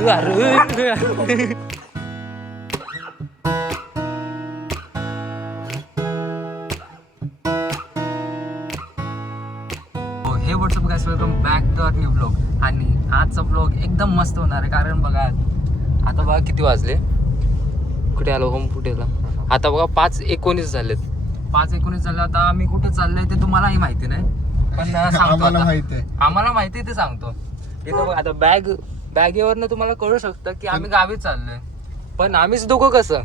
हे what's up guys, welcome back to our new blog. आणि आजचा ब्लॉग एकदम मस्त होणार आहे. कारण बघा आता बघा किती वाजले, कुठे आलो होम फुटेला. आता बघा 5:19 झालेत. 5:19 झाले. आता आम्ही कुठे चाललोय ते तुम्हालाही माहिती नाही, पण आम्हाला माहिती आहे. आम्हाला माहिती आहे ते सांगतो. इथं बघा आता बॅगेवरनं तुम्हाला कळू शकतं की आम्ही गावी चाललोय, पण आम्हीच दोघं कसं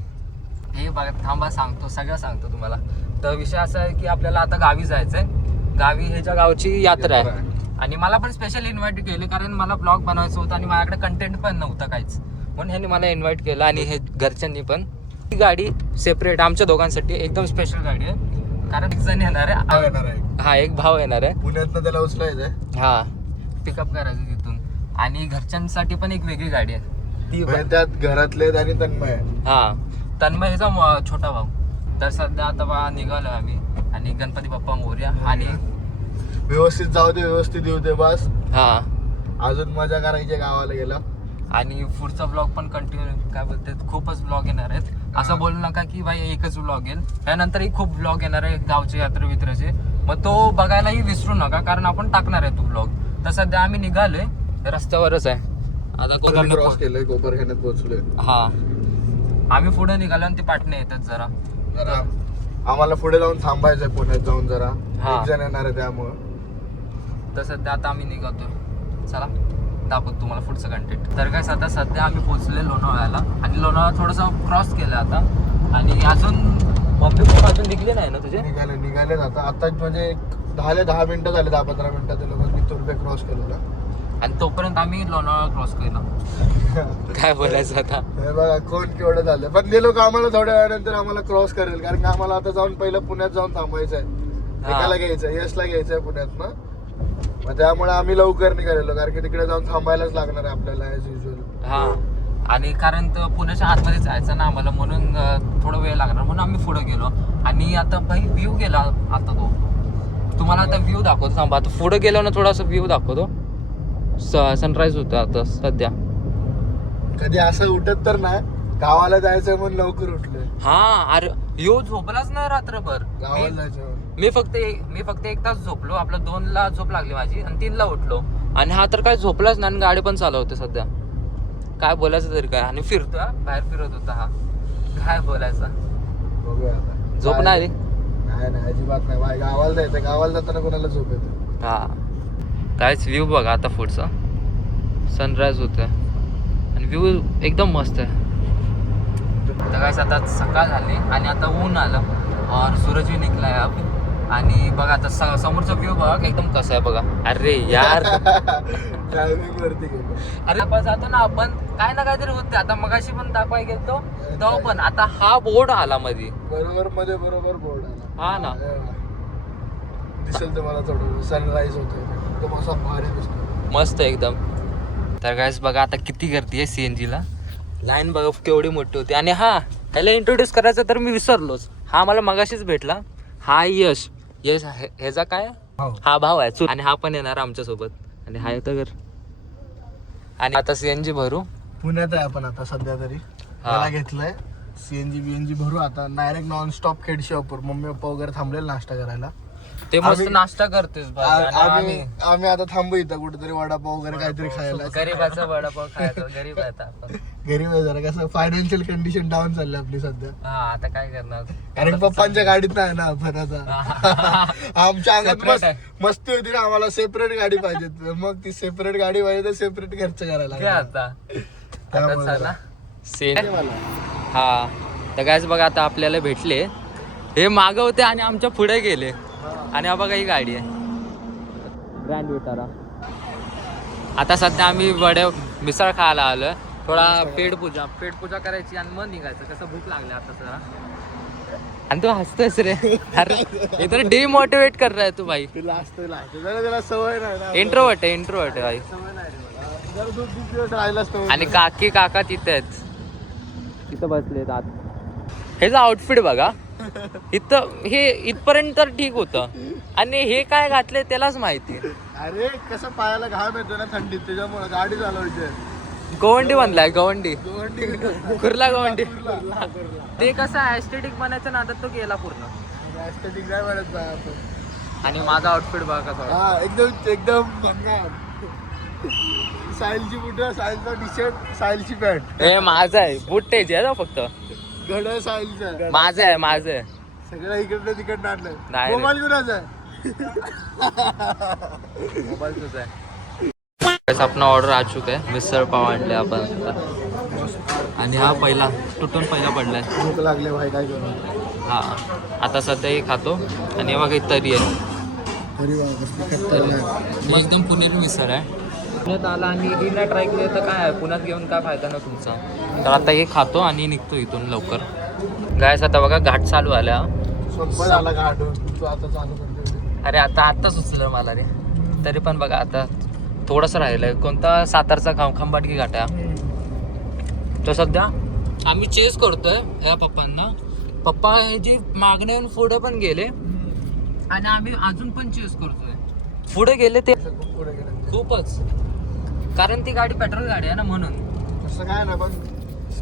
हे बघा. थांबा सांगतो, सगळं सांगतो तुम्हाला. तर विषय असा आहे की आपल्याला आता गावी जायचंय. गावी ह्याच्या गावची यात्रा आहे आणि मला पण स्पेशल इन्व्हाइट केलं, कारण मला ब्लॉग बनवायचं होतं आणि माझ्याकडे कंटेंट पण नव्हतं काहीच, म्हणून ह्यांनी मला इन्व्हाइट केलं. आणि हे घरच्यांनी पण. ही गाडी सेपरेट आमच्या दोघांसाठी एकदम स्पेशल गाडी आहे, कारण एक जण येणार आहे. हा, एक भाव येणार आहे पुण्यातनं, त्याला उचलायचंय. हा, पिकअप करायचं तिथून. आणि घरच्यांसाठी पण एक वेगळी गाडी आहे ती पण. त्यात घरातले आणि तन्मय. हा, तन्मय ह्याचा छोटा भाऊ. तर सध्या आता बा निघालो आम्ही. आणि गणपती बाप्पा मोरया. आणि व्यवस्थित जाऊ दे, व्यवस्थित येऊ दे बस. हा, अजून मजा करायची गावाला गेला. आणि पुढचा ब्लॉग पण कंटिन्यू काय बोलतात, खूपच ब्लॉग येणार आहेत. असं बोलू नका की भाई एकच ब्लॉग येईल, त्यानंतरही खूप ब्लॉग येणार आहे गावचे यात्रे वित्रेचे. मग तो बघायलाही विसरू नका, कारण आपण टाकणार आहे तो ब्लॉग. तर सध्या आम्ही निघालोय, रस्त्यावरच आहे आता. क्रॉस केलंय, कोपरखान्यात पोहोचलोय. हा, आम्ही पुढे निघालो आणि ते पाटणे येतात जरा. आम्हाला पुढे जाऊन थांबायचंय पुण्यात जाऊन जरा. हा. एक जण येणार आहे त्यामुळं. तर सध्या आता आम्ही निघतोय. चला दाखवतो तुम्हाला पुढचं कंटेंट. तर काय आता सध्या आम्ही पोहोचले लोणावळ्याला. आणि लोणावळा थोडंसं क्रॉस केलं आता. आणि अजून मम्मी पण अजून निघले नाही ना तुझे? निघाले आता म्हणजे 10 मिनिटं झाले, 10-15 मिनिटात ते लोक मी तुर्बे क्रॉस केलेला. आणि तोपर्यंत आम्ही लोणावळा क्रॉस केला. काय बोलायचं आता. हे बघा कोण केवढं झालं, पण ते लोक आम्हाला थोड्या वेळानंतर आम्हाला क्रॉस करेल, कारण की आम्हाला आता जाऊन पहिलं पुण्यात जाऊन थांबायचंय. एकाला घ्यायचंय, यशला घ्यायचंय पुण्यात ना. मग त्यामुळे आम्ही लवकर निघालेलो, कारण की तिकडे जाऊन थांबायलाच लागणार आहे आपल्याला ऍज युजल. हा, आणि कारण तर पुण्याच्या आतमध्ये जायचं ना आम्हाला, म्हणून थोडा वेळ लागणार, म्हणून आम्ही पुढे गेलो. आणि आता भाई व्ह्यू गेला आता तो. तुम्हाला आता व्ह्यू दाखवतो थांबा. आता पुढे गेलो ना थोडासा व्ह्यू दाखवतो. सनराईज होतं आता सध्या. कधी असं उठत तर नाही, गावाला जायचं म्हणून लवकर उठलोय. हा, अरे यो झोपलाच नाही रात्रभर. गावाला जायचं मी फक्त 1 तास झोपलो. आपलं 2ला झोप लागली माझी आणि 3ला उठलो. आणि हा तर काय झोपलाच नाही, आणि गाडी पण चालवते सध्या. काय बोलायचं तरी काय. आणि फिरतो, बाहेर फिरत होता हा. काय बोलायचं, बघूया आता. झोप नाही. नाही अजिबात नाही. गावाला जायचं, गावाला जाताना कोणाला झोप येते. हा, कायच व्ह्यू बघा आता पुढचा. सनराईज होतोय आणि व्ह्यू एकदम मस्त आहे. तर काय आता सकाळ झाली आणि आता ऊन आलं और सूरज भी निघलाय अब. आणि बघा आता समोरचा व्ह्यू बघा एकदम कसा आहे बघा. अरे यार ड्रायव्हिंग वरती गेलो. अरे आपण जातो ना, आपण काय ना काहीतरी होते. आता मगाशी पण दाखवाय गेलतो तेव्हा पण. आता हा बोर्ड आला मध्ये, बरोबर बोर्ड आला. हा ना. दिसेल तुम्हाला थोडं सनराईज होतोय, तो असा भारी दिसतो, मस्त एकदम. तर गाइस बघा आता किती गर्दी आहे CNG ला. लाईन बघा केवढी मोठी होती. आणि हा, ह्याला इंट्रोड्यूस करायचं तर मी विसरलोच. हा मला मगाशीच भेटला. हा यश ह्याचा काय, हा भाव आहे. आणि हा पण येणार आमच्या सोबत. आणि हा येतं घर. आणि आता CNG भरू. पुण्यात आहे आपण आता सध्या तरी. मला घेतलंय CNG भरू आता. डायरेक्ट नॉन स्टॉप खेड शॉपवर. मम्मी पप्पा वगैरे थांबलेले नाश्ता करायला. ते मस्त नाश्ता करतेस. आम्ही आता थांबू इथं कुठेतरी, वडापाव वगैरे काहीतरी खायला. गरीबाचा वडापाव खायचा. गरीब आहे आपण. गरीब आहे जरा, कसं फायनान्शियल कंडिशन डाऊन चालली आपली सध्या. हा, आता काय करणार. कारण पप्पांच्या गाडीत नाही ना आपण आता. आमच्या अंगात मस्ती होती ना, आम्हाला सेपरेट गाडी पाहिजे. मग ती सेपरेट गाडी पाहिजे तर सेपरेट खर्च करायला आता हा. तर गाइस बघा आता आपल्याला भेटले. हे मागं होते आणि आमच्या पुढे गेले. आणि हा बघा ही गाडी आहे ग्रँड विटारा. आता सध्या आम्ही मिसळ खायला आलोय. थोडा पेटपूजा करायची आणि मग निघायचं. कसं भूक लागली आता जरा. आणि तू हसतोस रे. अरे हे तर डिमोटिवेट कर रहा है तू भाई. त्याला सवय नाही. इंट्रोवर्ट आहे भाई. आणि काकी काका तिथेच बसलेत आत. ह्याचं आउटफिट बघा. हे इथपर्यंत तर ठीक होतं. आणि हे काय घातले त्यालाच माहिती. अरे कसं पायाला घाम येतो ना थंडीत, त्याच्यामुळे गाडी चालवायची. गवंडी बनलाय गवंडी कुर्ला गवंडी ते कसं ऍस्थेटिक बनायचं नादात तो गेला पूर्ण ऍस्थेटिक काय म्हणत नाही आपण. आणि माझा आउटफिट बघा कसा हा एकदम एकदम भंगार. साहिलची बुट, साहिलचा टी शर्ट, साहिलची पॅन्ट. हे माझं आहे बूट टेज आहे ना फक्त घड्याळ साहिलचं. माझं आहे माझं सगळं इकडनं तिकडनं आणलं. नाही. मोबाईल कुणाचा आहे? मोबाईल तुझा आहे. अपना ऑर्डर आ चुका है मिसळ पाव आणले आपण आता. आणि हा पहिला तुटून पहिला पडलाय. भूक लागले भाई काय करू. हा आता सध्या हे खातो आणि हे बघा तरी आहे अरे वा कसली खतरनाक. हे एकदम पुणेरी मिसळ आहे. पुण्यात आला आणि ही नाही ट्राय केली तर काय आहे, पुण्यात घेऊन काय फायदा ना तुमचा. तर आता हे खातो आणि निघतो इथून लवकर. गायस आता बघा घाट चालू आल्या. सोपं झाला का आठवण तू आता चालू करते. अरे आता सुचलं मला रे. तरी पण बघा आता थोडंसं राहिलंय. कोणता सातारचा खंबाटकी घाट आहे तो सध्या आम्ही चेस करतोय ह्या पप्पांना. पप्पा हे जे मागण्या येऊन पुढे पण गेले आणि आम्ही अजून पण चेस करतोय. पुढे गेले ते पुढे गेलं खूपच, कारण ती गाडी पेट्रोल गाडी आहे ना म्हणून. तसं काय ना पण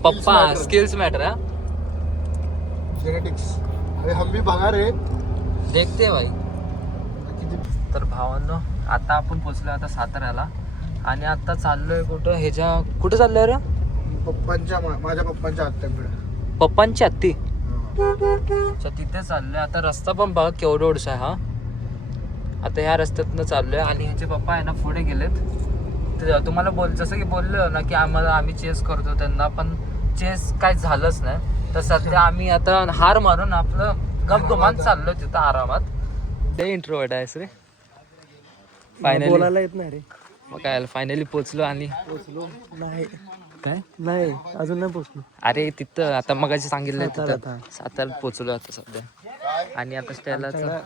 पप्पा स्किल्स मॅटर आहे. जेनेटिक्स. अरे हम भी बघा रे देखते भाई. किती. तर भावांनो आता आपण पोचलो आता साताऱ्याला आणि आता चाललोय कुठं ह्याच्या कुठं चाललोय रे. पप्पांच्या माझ्या पप्पांच्या आत्यांकडे. पप्पांची हत्ती. अच्छा तिथे चाललोय आता. रस्ता पण बघा केवढा ओढसा आहे हा. आता ह्या रस्त्यातनं चाललोय आणि ह्याचे पप्पा आहे ना पुढे गेलेत. ते तुम्हाला जसं की बोललो ना की आम्ही चेस करतो त्यांना, पण चेस काय झालंच नाही. तर सध्या आम्ही आता हार मारून आपलं गपगुमान चाललो तिथं आरामात. ते इंट्रोवर्ट आहेस रे. फायनली बोलायला येत नाही रे. मग काय फायनली पोचलो आणि पोचलो नाही. काय नाही अजून नाही पोचलो. अरे तिथं आता मगाशी सांगितलं तिथं साताऱ्यात पोचलो आता सध्या. आणि आता स्टेलाचं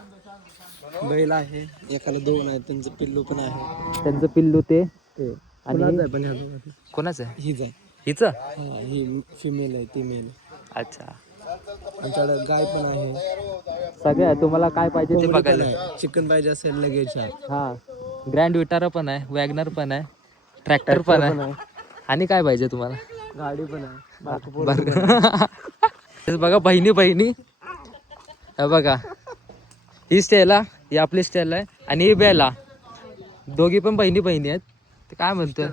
बैल आहे, एकाला 2 आहेत, त्यांचं पिल्लू पण आहे. त्यांचं पिल्लू ते आणि पण कोणाचं आहे हीच आहे. हिचं. ही फिमेल आहे, ती मेल. अच्छा आमच्याकडे गाय पण आहे. सगळं तुम्हाला काय पाहिजे ते बघायला. चिकन पाहिजे असेल लगेच. हा ग्रँड विटारा पण आहे, वॅगनर पण आहे, ट्रॅक्टर पण आहे. आणि काय पाहिजे तुम्हाला. गाडी पण आहे. बघा बहिणी हे बघा ही स्टेला, ही आपली स्टेल आहे आणि ही बेला. दोघी पण बहिणी आहेत. ते काय म्हणतोय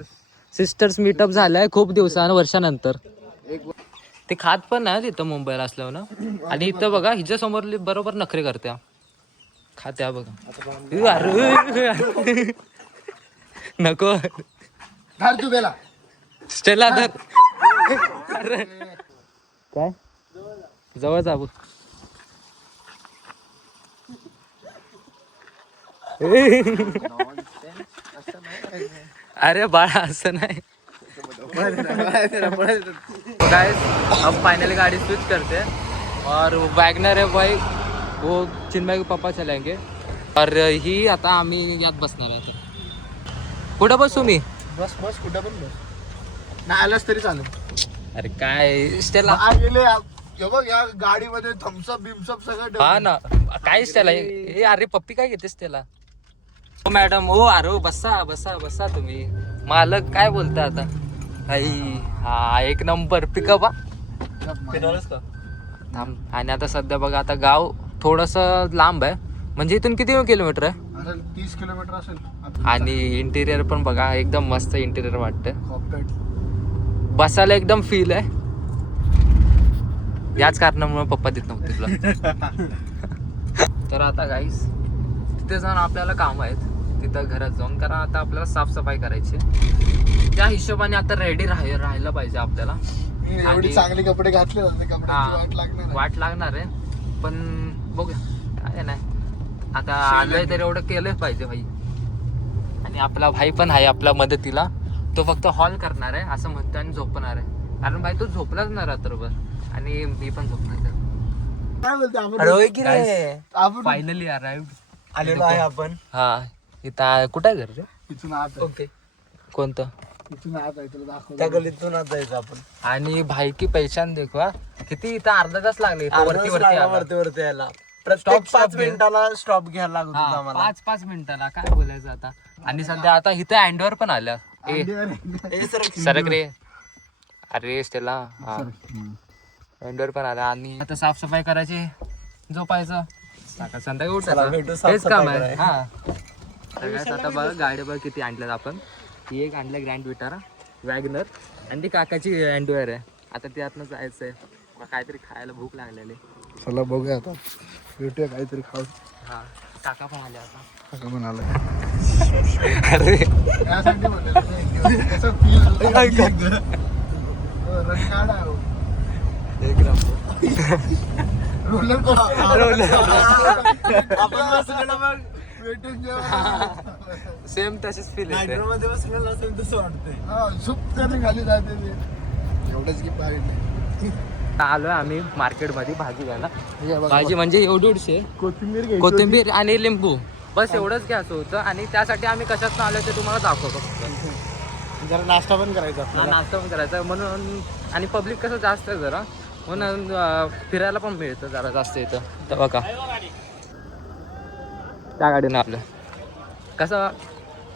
सिस्टर्स मीटअप झालाय खूप वर्षानंतर. ते खात पण नाही तिथं मुंबईला असल्यावर ना. आणि इथं बघा हिच्या समोर बरोबर नखरे करत्या खात्या बघा. अरे नको धार तू बेला. स्टेला धर. अरे काय जवळ जाऊ. अरे बाळा असं नाही. गाइस अब फाइनली गाड़ी स्विच करते हैं और वैगनर है भाई वो चिन्मय के पापा चलेंगे. और ही आता आम्ही यात बसणार आहे. तर कुठं बसू मी. बस कुठं पण बस. नाही आलास तरी चालेल. अरे काय स्टेला गेले बघ या गाडीमध्ये थम्सअप बिम्सअप सगळं. हा ना काय स्टेला. अरे पप्पी काय घेतेस त्याला. हो मॅडम हो. अरे बसा तुम्ही. मालक काय बोलता आता. हा एक नंबर पिकअप. थांब. आणि आता सध्या बघा आता गाव थोडस लांब आहे. म्हणजे इथून किती किलोमीटर आहे. 30 किलोमीटर असेल. आणि इंटिरियर पण बघा एकदम मस्त इंटिरियर वाटतं. बसायला एकदम फील आहे. याच कारणामुळे पप्पा देत नव्हते तुला. तर आता गाईस तिथे जाऊन आपल्याला काम आहेत. तिथं घरात जाऊन कारण आता आपल्याला साफसफाई करायची. त्या हिशोबाने आता रेडी राहायला पाहिजे आपल्याला. एवढी चांगले कपडे घातले वाट लागणार आहे. पण बघूया काय नाही. आता आलोय तर एवढं केलंच पाहिजे भाई. आणि आपला भाई पण आहे आपल्या मदतीला. तो फक्त हॉल करणार आहे असं म्हणतो आणि झोपणार आहे. कारण भाई तो झोपलाच ना रात्रभर आणि मी पण झोपणार. फायनली आलेलो आहे आपण. हा इथं कुठं आहे घर रे. इथून आत. ओके कोणतं. इथून आत आहे तुला दाखव. त्या गल्लीतून आत जायचं आपण. आणि भाई की पहचान देखो. किती इथं अर्धा तास लागले वरती यायला. प्रत्येक 5 मिनिटाला स्टॉप घ्यायला लागत होता आम्हाला. 5 मिनिटाला काय बोलायचं आता. आणि सध्या आता इथं अँडवर पण आल्या सरक रे. अरे स्टेला हा एंडोर पण आला. आणि आता साफसफाई करायची, झोपायचं, संध्याकाळी भेटू, उठायचं. हेच काम आहे. साफसफाई हा सगळ्यात आता बघ गाडी बघ किती आणल्यात आपण. ही एक आणलं ग्रँड विटारा वॅगनर आणि ती काकाची एंडोअर आहे. आता त्यातनं जायचंय, मग काहीतरी खायला भूक लागलेली. चला बघूया आता, भेटूया काहीतरी खाऊ. हा काका पण आले आता. असं म्हणाला. अरे त्यासाठी म्हणलं, कसं feel झालं. रंकाळा आहे हो. रोलर आपण बसलेलो मग वेटिंग जेव्हा सेम तशीच फील येते. नायट्रो मध्ये बसलेलो असेल तसं वाटतंय. हा झुप करून खाली जाते ते. एवढंच की पाहिजे. आलोय आम्ही मार्केटमध्ये भाजी घ्यायला. भाजी म्हणजे एवढीशी कोथिंबीर घ्यायची कोथिंबीर आणि लिंबू, बस एवढंच घ्यायचं होतं. आणि त्यासाठी आम्ही कशात आलो ते तुम्हाला दाखवतो फक्त. होती. जरा नाश्ता पण करायचा हा, आपल्याला. नाश्ता पण करायचा म्हणून. आणि पब्लिक कसं जास्त आहे जरा, म्हणून फिरायला पण मिळतं जरा जास्त इथं. तर बघा त्या गाडीनं आपलं कसं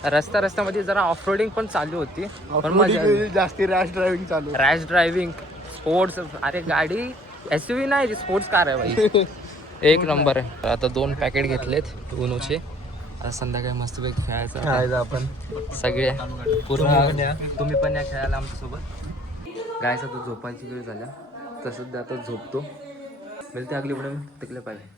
रस्त्यामध्ये जरा ऑफ रोडिंग पण चालू होती. पण मजा Off-roading जास्ती रॅश ड्रायव्हिंग चालू. Rash driving, sports. अरे गाडी SUV नाही, स्पोर्ट्स कार आहे भाई. एक नंबर आहे. आता 2 पॅकेट घेतलेत उनोचे. आता संध्याकाळी मस्तपैकी खेळायचं आता. आपण सगळे पूर्ण. तुम्ही पण या खेळायला आमच्यासोबत. गायचा तो झोपायची वेळ झाल्या, तर सध्या आता झोपतो. मिळते अगली पुढे तिकडे पाहिजे.